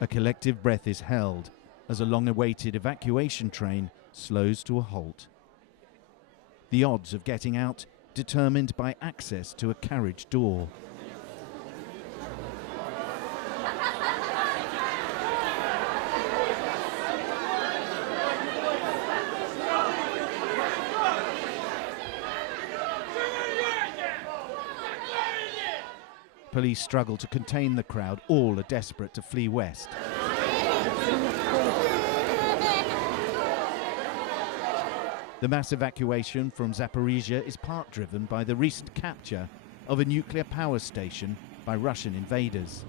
A collective breath is held as a long-awaited evacuation train slows to a halt. The odds of getting out determined by access to a carriage door. Police struggle to contain the crowd. All are desperate to flee west. The mass evacuation from Zaporizhzhia is part driven by the recent capture of a nuclear power station by Russian invaders.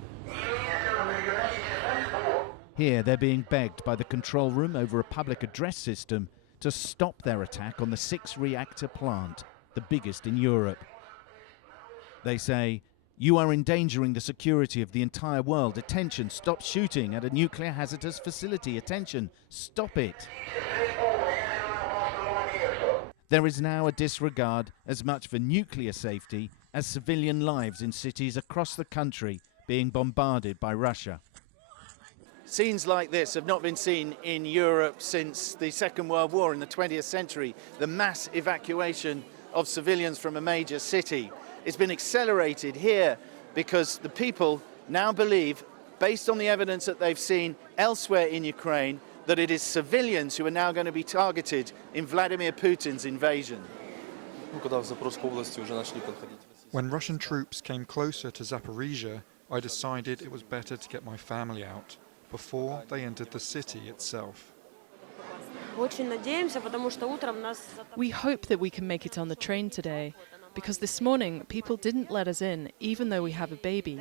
Here they're being begged by the control room over a public address system to stop their attack on the 6-reactor plant, the biggest in Europe. They say, "You are endangering the security of the entire world. Attention, stop shooting at a nuclear hazardous facility. Attention, stop it." There is now a disregard as much for nuclear safety as civilian lives in cities across the country being bombarded by Russia. Scenes like this have not been seen in Europe since the Second World War in the 20th century. The mass evacuation of civilians from a major city. It's been accelerated here because the people now believe, based on the evidence that they've seen elsewhere in Ukraine, that it is civilians who are now going to be targeted in Vladimir Putin's invasion. When Russian troops came closer to Zaporizhzhia, I decided it was better to get my family out before they entered the city itself. We hope that we can make it on the train today, because this morning people didn't let us in, even though we have a baby.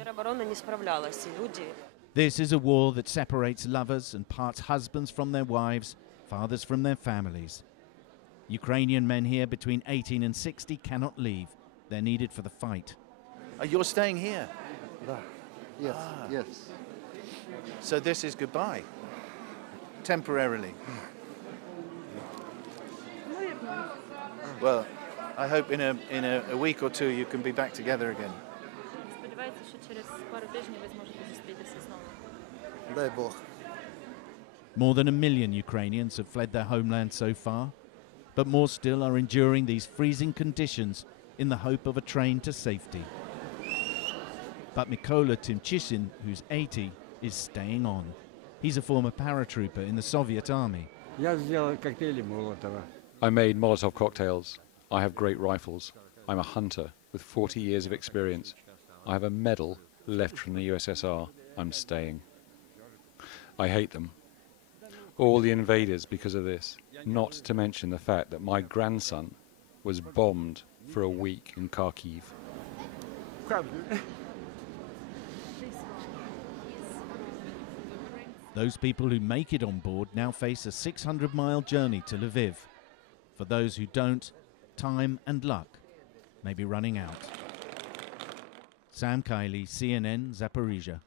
This is a war that separates lovers and parts husbands from their wives, fathers from their families. Ukrainian men here between 18 and 60 cannot leave. They're needed for the fight. You're staying here? Yes, yes. So this is goodbye, temporarily. Well, I hope in a week or two you can be back together again. Дай Бог. More than 1 million Ukrainians have fled their homeland so far, but more still are enduring these freezing conditions in the hope of a train to safety. But Mykola Timchishin, who's 80, is staying on. He's a former paratrooper in the Soviet army. I made Molotov cocktails. I have great rifles. I'm a hunter with 40 years of experience. I have a medal left from the USSR. I'm staying. I hate them. All the invaders because of this, not to mention the fact that my grandson was bombed for a week in Kharkiv. Those people who make it on board now face a 600-mile journey to Lviv. For those who don't, time and luck may be running out. Sam Kiley, CNN, Zaporizhzhia.